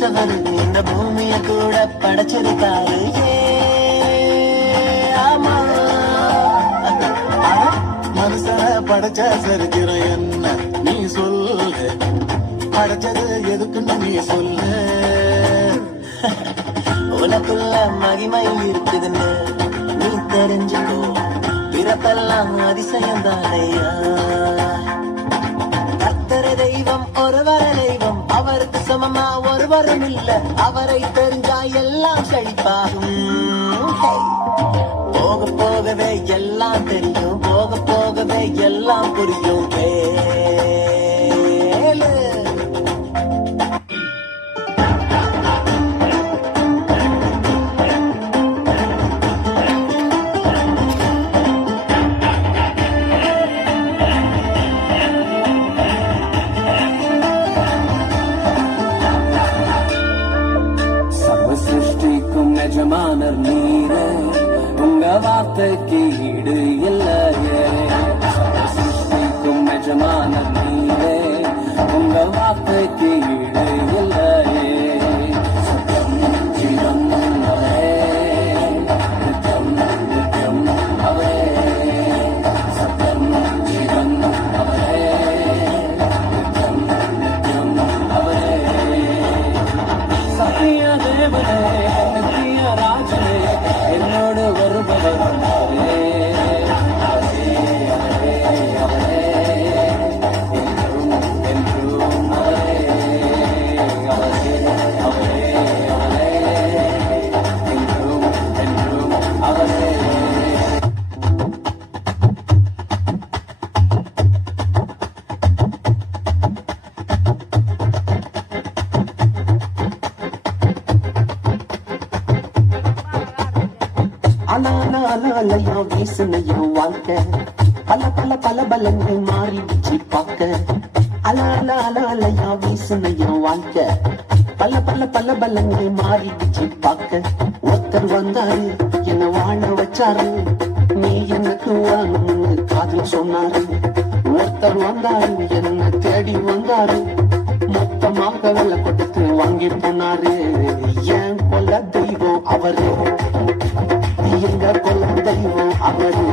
படைச்சவர் இந்த பூமிய கூட படைச்சிருக்காரு. ஆமா மனுஷன படைச்ச சரித்திரம் என்ன நீ சொல்லு, படைச்சது எதுக்குன்னு நீ சொல்லு. உனக்குள்ள மகிமை இருக்குதுன்னு நீ தெரிஞ்சுக்கோ, பிறப்பெல்லாம் அதிசயம் தானையா. கர்த்தரே தெய்வம் ஒருவர தெய்வம், அவருக்கு சமமா ஒருவரும் இல்ல, அவரை தெரிஞ்சா எல்லாம் செழிப்பாகும். போக போகவே எல்லாம் தெரியும், போக போகவே எல்லாம் புரியும். கேளு எஜமானர் நீரே, உங்க வார்த்தைக்கு ஈடு இல்லையே. சிருஷ்டிக்கும் எஜமானர் நீரே, உங்க வார்த்தைக்கு ஈடு இல்லையே. சத்தம் ஜீவன் அவரே, நித்தம் நித்தியம் அவரே. சத்தம் ஜீவன் அவரே, நித்தம் நித்தியம் அவரே. சத்திய தேவனே, ராஜனே, என்னோடு வருபவர் அவரே. அவரே அவரே அவரே, என்றும் என்றும் அவரே. அவரே அவரே அவரே, என்றும் என்றும் அவரே. அலையா வீசுனையா வாழ்க்கை, பல பல பல பலங்கள் மாறிடுச்சு பார்க்க. அலையா வீசுனையா வாழ்க்கை, பல பல பல பலங்கள் மாறிடுச்சு பார்க்க. ஒருத்தர் வந்தாரு என்ன வாழ வச்சாரு, நீ எனக்கு வாழணும்னு காதல் சொன்னாரு. ஒருத்தர் வந்தாரு என்ன தேடி வந்தாரு, மொத்தமாக வெள்ள கொடுத்து வாங்கி போனாரு. என் கொல்ல தெய்வம் அவரு, எங்க கொல்ல தெய்வம் அவரு.